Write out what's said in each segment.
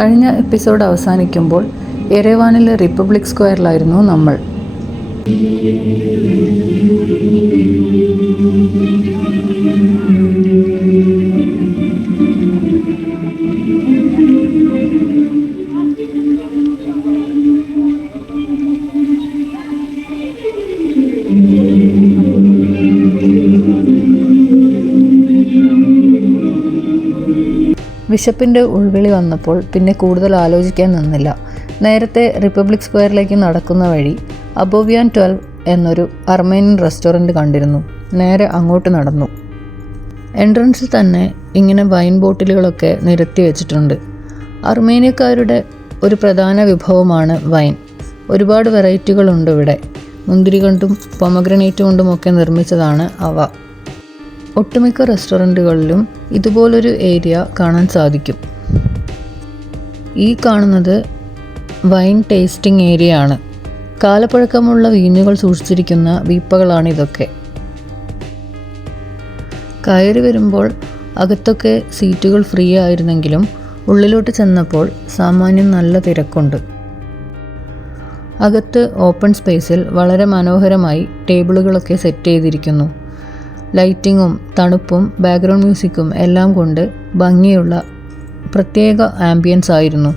കഴിഞ്ഞ എപ്പിസോഡ് അവസാനിക്കുമ്പോൾ യെരവാനിലെ റിപ്പബ്ലിക് സ്ക്വയറിലായിരുന്നു നമ്മൾ. വിശപ്പിൻ്റെ ഉൾവിളി വന്നപ്പോൾ പിന്നെ കൂടുതൽ ആലോചിക്കാൻ നിന്നില്ല. നേരത്തെ റിപ്പബ്ലിക് സ്ക്വയറിലേക്ക് നടക്കുന്ന വഴി അബോവിയാൻ 12 എന്നൊരു അർമേനിയൻ റെസ്റ്റോറൻറ്റ് കണ്ടിരുന്നു. നേരെ അങ്ങോട്ട് നടന്നു. എൻട്രൻസിൽ തന്നെ ഇങ്ങനെ വൈൻ ബോട്ടിലുകളൊക്കെ നിരത്തി വെച്ചിട്ടുണ്ട്. അർമേനിയക്കാരുടെ ഒരു പ്രധാന വിഭവമാണ് വൈൻ. ഒരുപാട് വെറൈറ്റികളുണ്ട് ഇവിടെ. മുന്തിരി കൊണ്ടും പൊമഗ്രനേറ്റ് കൊണ്ടുമൊക്കെ നിർമ്മിച്ചതാണ് അവ. ഒട്ടുമിക്ക റെസ്റ്റോറൻറ്റുകളിലും ഇതുപോലൊരു ഏരിയ കാണാൻ സാധിക്കും. ഈ കാണുന്നത് വൈൻ ടേസ്റ്റിംഗ് ഏരിയ ആണ്. കാലപ്പഴക്കമുള്ള വീഞ്ഞുകൾ സൂക്ഷിച്ചിരിക്കുന്ന വീപ്പകളാണിതൊക്കെ. കയറി വരുമ്പോൾ അകത്തൊക്കെ സീറ്റുകൾ ഫ്രീ ആയിരുന്നെങ്കിലും ഉള്ളിലോട്ട് ചെന്നപ്പോൾ സാമാന്യം നല്ല തിരക്കുണ്ട്. അകത്ത് ഓപ്പൺ സ്പേസിൽ വളരെ മനോഹരമായി ടേബിളുകളൊക്കെ സെറ്റ് ചെയ്തിരിക്കുന്നു. ലൈറ്റിങ്ങും തണുപ്പും ബാക്ക്ഗ്രൗണ്ട് മ്യൂസിക്കും എല്ലാം കൊണ്ട് ഭംഗിയുള്ള പ്രത്യേക ആംബിയൻസ് ആയിരുന്നു.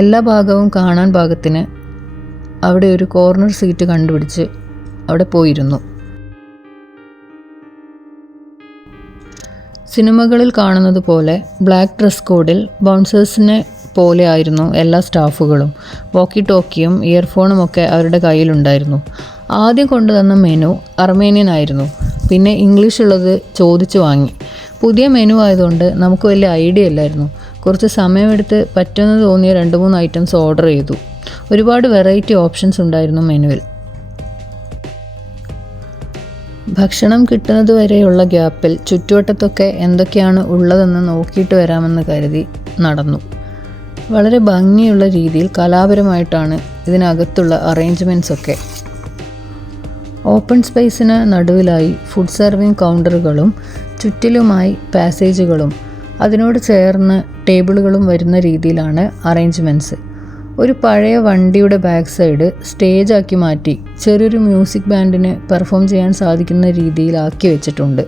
എല്ലാ ഭാഗവും കാണാൻ പാകത്തിന് അവിടെ ഒരു കോർണർ സീറ്റ് കണ്ടുപിടിച്ച് അവിടെ പോയിരുന്നു. സിനിമകളിൽ കാണുന്നത് പോലെ ബ്ലാക്ക് ഡ്രസ് കോഡിൽ ബൗൺസേഴ്സിനെ പോലെ ആയിരുന്നു എല്ലാ സ്റ്റാഫുകളും. വോക്കി ടോക്കിയും ഇയർഫോണും ഒക്കെ അവരുടെ കയ്യിലുണ്ടായിരുന്നു. ആദ്യം കൊണ്ടുവന്ന മെനു അർമേനിയൻ ആയിരുന്നു. പിന്നെ ഇംഗ്ലീഷ് ഉള്ളത് ചോദിച്ചു വാങ്ങി. പുതിയ മെനു ആയതുകൊണ്ട് നമുക്ക് വലിയ ഐഡിയ ഇല്ലായിരുന്നു. കുറച്ച് സമയമെടുത്ത് പറ്റുമെന്ന് തോന്നിയ 2-3 ഐറ്റംസ് ഓർഡർ ചെയ്തു. ഒരുപാട് വെറൈറ്റി ഓപ്ഷൻസ് ഉണ്ടായിരുന്നു മെനുവിൽ. ഭക്ഷണം കിട്ടുന്നത് വരെയുള്ള ഗ്യാപ്പിൽ ചുറ്റുവട്ടത്തൊക്കെ എന്തൊക്കെയാണ് ഉള്ളതെന്ന് നോക്കിയിട്ട് വരാമെന്ന് കരുതി നടന്നു. വളരെ ഭംഗിയുള്ള രീതിയിൽ കലാപരമായിട്ടാണ് ഇതിനകത്തുള്ള അറേഞ്ച്മെൻറ്റ്സ് ഒക്കെ. ഓപ്പൺ സ്പേസിന് നടുവിലായി ഫുഡ് സെർവിങ് കൗണ്ടറുകളും ചുറ്റിലുമായി പാസേജുകളും അതിനോട് ചേർന്ന് ടേബിളുകളും വരുന്ന രീതിയിലാണ് അറേഞ്ച്മെൻറ്റ്സ്. ഒരു പഴയ വണ്ടിയുടെ ബാക്ക് സൈഡ് സ്റ്റേജാക്കി മാറ്റി ചെറിയൊരു മ്യൂസിക് ബാൻഡിന് പെർഫോം ചെയ്യാൻ സാധിക്കുന്ന രീതിയിലാക്കി വെച്ചിട്ടുണ്ട്.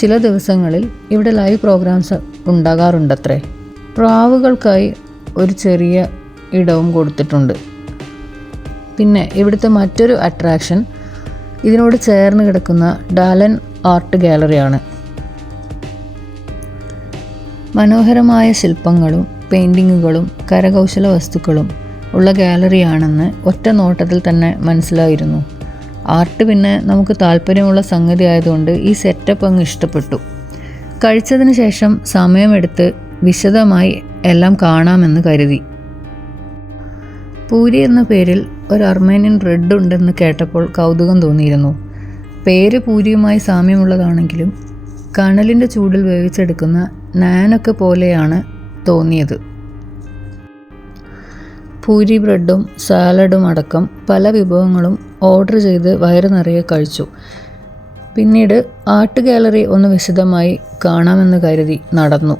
ചില ദിവസങ്ങളിൽ ഇവിടെ ലൈവ് പ്രോഗ്രാംസ് ഉണ്ടാകാറുണ്ടത്രേ. പ്രാവുകൾക്കായി ഒരു ചെറിയ ഇടവും കൊടുത്തിട്ടുണ്ട്. പിന്നെ ഇവിടുത്തെ മറ്റൊരു അട്രാക്ഷൻ ഇതിനോട് ചേർന്ന് കിടക്കുന്ന ഡാലൻ ആർട്ട് ഗാലറിയാണ്. മനോഹരമായ ശില്പങ്ങളും പെയിൻറ്റിങ്ങുകളും കരകൗശല വസ്തുക്കളും ഉള്ള ഗാലറിയാണെന്ന് ഒറ്റ നോട്ടത്തിൽ തന്നെ മനസ്സിലായിരുന്നു. ആർട്ട് പിന്നെ നമുക്ക് താല്പര്യമുള്ള സംഗതി ആയതുകൊണ്ട് ഈ സെറ്റപ്പ് അങ്ങ് ഇഷ്ടപ്പെട്ടു. കഴിച്ചതിന് ശേഷം സമയമെടുത്ത് വിശദമായി എല്ലാം കാണാമെന്ന് കരുതി. പൂരി എന്ന പേരിൽ ഒരു അർമേനിയൻ ബ്രെഡ് ഉണ്ടെന്ന് കേട്ടപ്പോൾ കൗതുകം തോന്നിയിരുന്നു. പേര് പൂരിയുമായി സാമ്യമുള്ളതാണെങ്കിലും കനലിൻ്റെ ചൂടിൽ വേവിച്ചെടുക്കുന്ന നാനൊക്കെ പോലെയാണ് തോന്നിയത്. പൂരി ബ്രെഡും സാലഡും അടക്കം പല വിഭവങ്ങളും ഓർഡർ ചെയ്ത് വയറ് നിറയെ കഴിച്ചു. പിന്നീട് ആർട്ട് ഗാലറി ഒന്ന് വിശദമായി കാണാമെന്ന് കരുതി നടന്നു.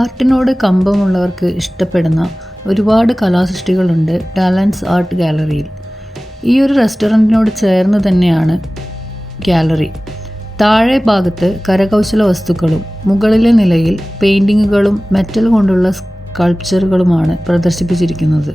ആർട്ടിനോട് കമ്പമുള്ളവർക്ക് ഇഷ്ടപ്പെടുന്ന ഒരുപാട് കലാസൃഷ്ടികളുണ്ട് ടാലൻസ് ആർട്ട് ഗാലറിയിൽ. ഈ ഒരു റെസ്റ്റോറൻറ്റിനോട് ചേർന്ന് തന്നെയാണ് ഗാലറി. താഴെ ഭാഗത്ത് കരകൗശല വസ്തുക്കളും മുകളിലെ നിലയിൽ പെയിൻറ്റിങ്ങുകളും മെറ്റൽ കൊണ്ടുള്ള സ്കൾപ്ചറുകളുമാണ് പ്രദർശിപ്പിച്ചിരിക്കുന്നത്.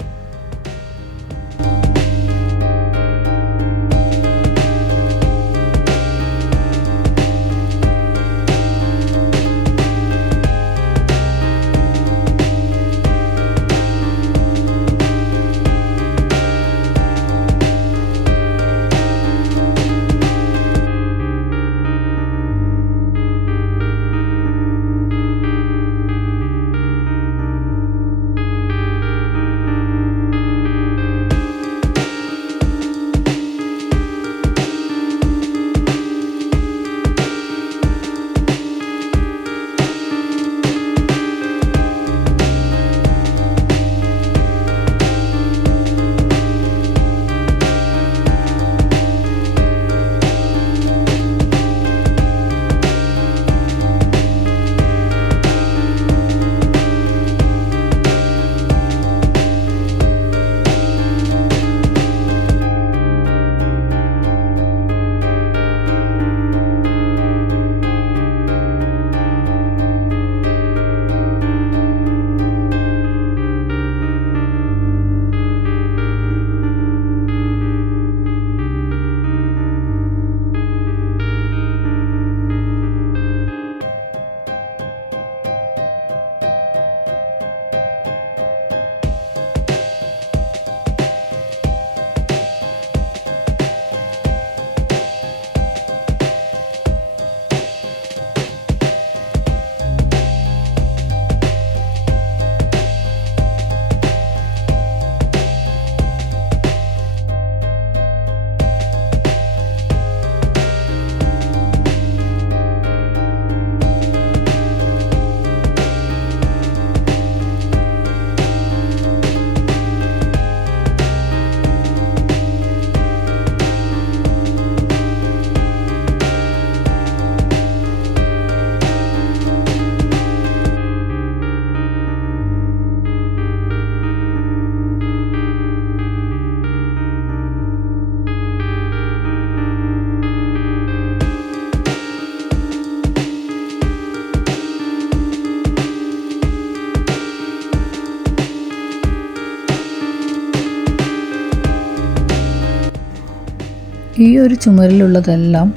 ഈ ഒരു ചുമരിലുള്ളതെല്ലാം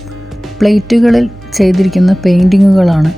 പ്ലേറ്റുകളിൽ ചെയ്തിരിക്കുന്ന പെയിൻറ്റിങ്ങുകളാണ്.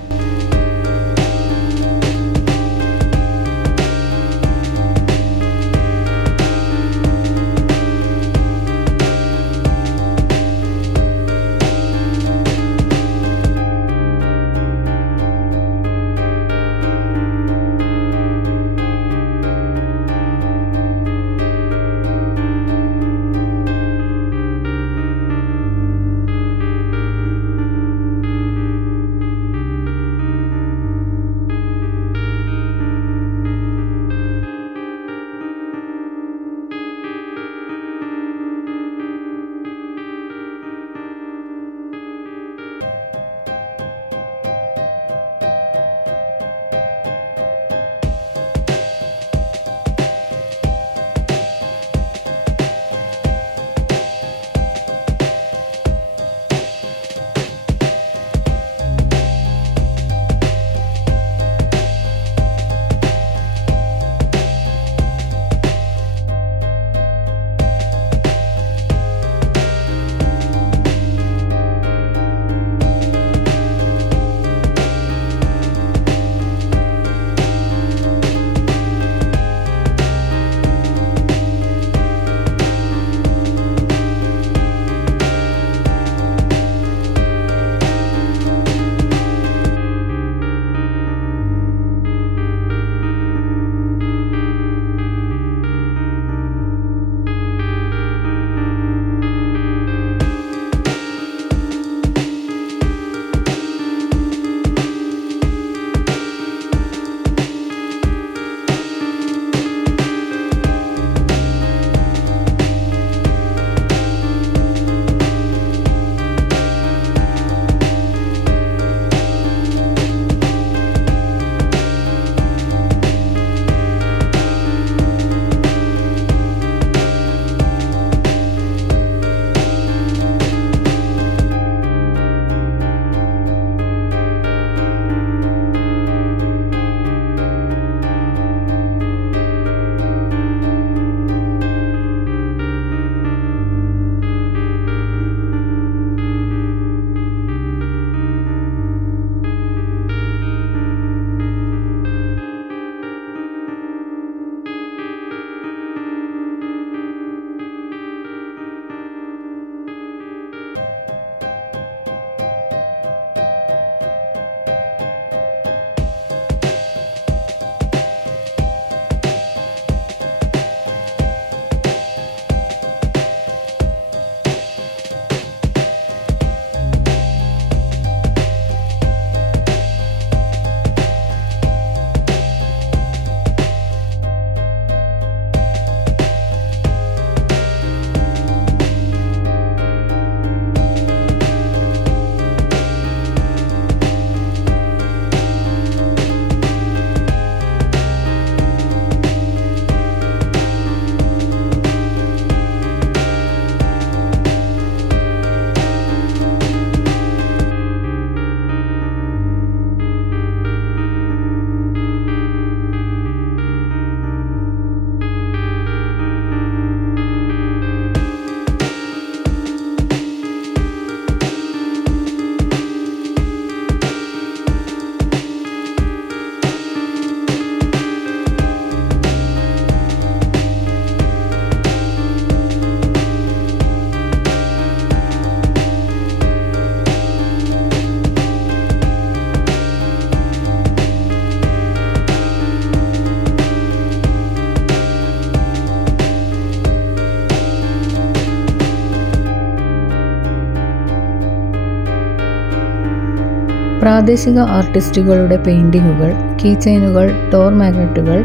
പ്രാദേശിക ആർട്ടിസ്റ്റുകളുടെ പെയിൻറ്റിങ്ങുകൾ, കീ ചെയിനുകൾ, ഡോർ മാഗ്നറ്റുകൾ,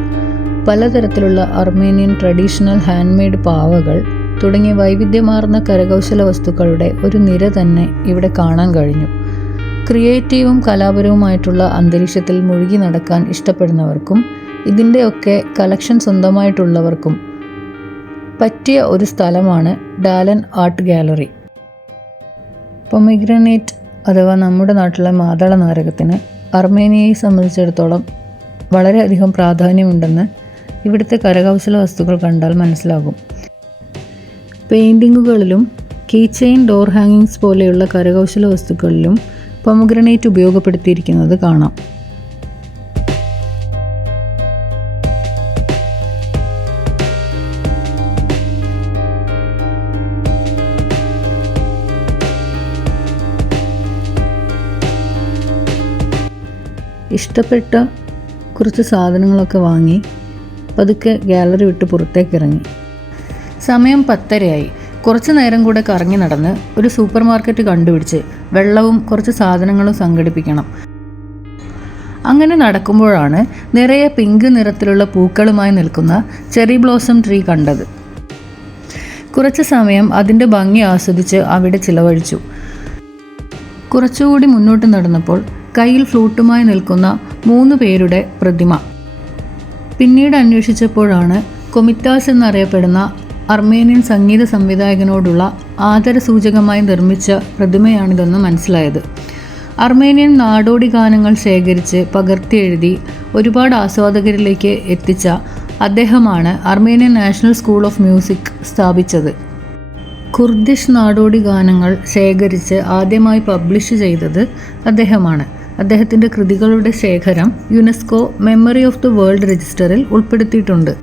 പലതരത്തിലുള്ള അർമേനിയൻ ട്രഡീഷണൽ ഹാൻഡ്മെയ്ഡ് പാവകൾ തുടങ്ങിയ വൈവിധ്യമാർന്ന കരകൗശല വസ്തുക്കളുടെ ഒരു നിര തന്നെ ഇവിടെ കാണാൻ കഴിഞ്ഞു. ക്രിയേറ്റീവും കലാപരവുമായിട്ടുള്ള അന്തരീക്ഷത്തിൽ മുഴുകി നടക്കാൻ ഇഷ്ടപ്പെടുന്നവർക്കും ഇതിൻ്റെയൊക്കെ കളക്ഷൻ സ്വന്തമായിട്ടുള്ളവർക്കും പറ്റിയ ഒരു സ്ഥലമാണ് ഡാലൻ ആർട്ട് ഗാലറി. പൊമഗ്രാനേറ്റ് അഥവാ നമ്മുടെ നാട്ടിലെ മാതള നാരകത്തിന് അർമേനിയയെ സംബന്ധിച്ചിടത്തോളം വളരെയധികം പ്രാധാന്യമുണ്ടെന്ന് ഇവിടുത്തെ കരകൗശല വസ്തുക്കൾ കണ്ടാൽ മനസ്സിലാകും. പെയിൻറ്റിങ്ങുകളിലും കീ ചെയിൻ, ഡോർ ഹാങ്ങിങ്സ് പോലെയുള്ള കരകൗശല വസ്തുക്കളിലും പൊമഗ്രനേറ്റ് ഉപയോഗപ്പെടുത്തിയിരിക്കുന്നത് കാണാം. ഇഷ്ടപ്പെട്ട കുറച്ച് സാധനങ്ങളൊക്കെ വാങ്ങി പതുക്കെ ഗാലറി വിട്ട് പുറത്തേക്ക് ഇറങ്ങി. സമയം 10:30 കുറച്ച് നേരം കൂടെ കറങ്ങി നടന്ന് ഒരു സൂപ്പർ മാർക്കറ്റ് കണ്ടുപിടിച്ച് വെള്ളവും കുറച്ച് സാധനങ്ങളും സംഘടിപ്പിക്കണം. അങ്ങനെ നടക്കുമ്പോഴാണ് നിറയെ പിങ്ക് നിറത്തിലുള്ള പൂക്കളുമായി നിൽക്കുന്ന ചെറി ബ്ലോസം ട്രീ കണ്ടത്. കുറച്ച് സമയം അതിൻ്റെ ഭംഗി ആസ്വദിച്ച് അവിടെ ചിലവഴിച്ചു. കുറച്ചുകൂടി മുന്നോട്ട് നടന്നപ്പോൾ കയ്യിൽ ഫ്ലൂട്ടുമായി നിൽക്കുന്ന 3 പേരുടെ പ്രതിമ. പിന്നീട് അന്വേഷിച്ചപ്പോഴാണ് കൊമിറ്റാസ് എന്നറിയപ്പെടുന്ന അർമേനിയൻ സംഗീത സംവിധായകനോടുള്ള ആദരസൂചകമായി നിർമ്മിച്ച പ്രതിമയാണിതെന്ന് മനസ്സിലായത്. അർമേനിയൻ നാടോടി ഗാനങ്ങൾ ശേഖരിച്ച് പകർത്തി എഴുതി ഒരുപാട് ആസ്വാദകരിലേക്ക് എത്തിച്ച അദ്ദേഹമാണ് Armenian national school of music സ്ഥാപിച്ചത്. കുർദിഷ് നാടോടി ഗാനങ്ങൾ ശേഖരിച്ച് ആദ്യമായി പബ്ലിഷ് ചെയ്തത് അദ്ദേഹമാണ്. അദ്ദേഹത്തിൻ്റെ കൃതികളുടെ ശേഖരം UNESCO memory of the world രജിസ്റ്ററിൽ ഉൾപ്പെടുത്തിയിട്ടുണ്ട്.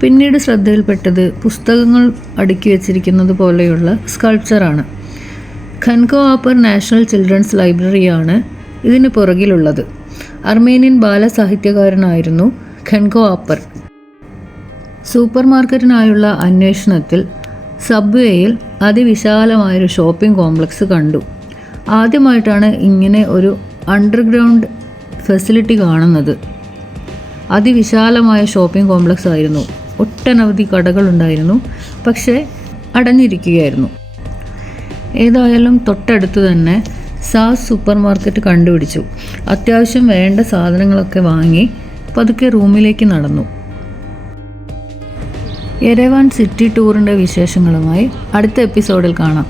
പിന്നീട് ശ്രദ്ധയിൽപ്പെട്ടത് പുസ്തകങ്ങൾ അടുക്കി വച്ചിരിക്കുന്നത് പോലെയുള്ള സ്കൾപ്ചറാണ്. ഖൻകോ ആപ്പർ നാഷണൽ ചിൽഡ്രൻസ് ലൈബ്രറിയാണ് ഇതിന് പുറകിലുള്ളത്. അർമേനിയൻ ബാലസാഹിത്യകാരനായിരുന്നു ഖൻകോ ആപ്പർ. സൂപ്പർ മാർക്കറ്റിനായുള്ള അന്വേഷണത്തിൽ സബ്വേയിൽ അതിവിശാലമായൊരു ഷോപ്പിംഗ് കോംപ്ലക്സ് കണ്ടു. ആദ്യമായിട്ടാണ് ഇങ്ങനെ ഒരു അണ്ടർഗ്രൗണ്ട് ഫെസിലിറ്റി കാണുന്നത്. അതിവിശാലമായ ഷോപ്പിംഗ് കോംപ്ലക്സ് ആയിരുന്നു. ഒട്ടനവധി കടകളുണ്ടായിരുന്നു, പക്ഷേ അടഞ്ഞിരിക്കുകയായിരുന്നു. ഏതായാലും തൊട്ടടുത്ത് തന്നെ സാസ് സൂപ്പർ മാർക്കറ്റ് കണ്ടുപിടിച്ചു. അത്യാവശ്യം വേണ്ട സാധനങ്ങളൊക്കെ വാങ്ങി പതുക്കെ റൂമിലേക്ക് നടന്നു. യെരെവാൻ സിറ്റി ടൂറിൻ്റെ വിശേഷങ്ങളുമായി അടുത്ത എപ്പിസോഡിൽ കാണാം.